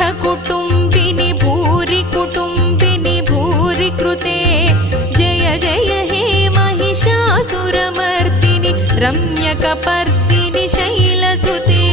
कुटुम्बिनि भूरि कुटुम्बिनि भूरि कृते जय जय हे महिषासुरमर्दिनि रम्यकपर्दिनि शैलसुते।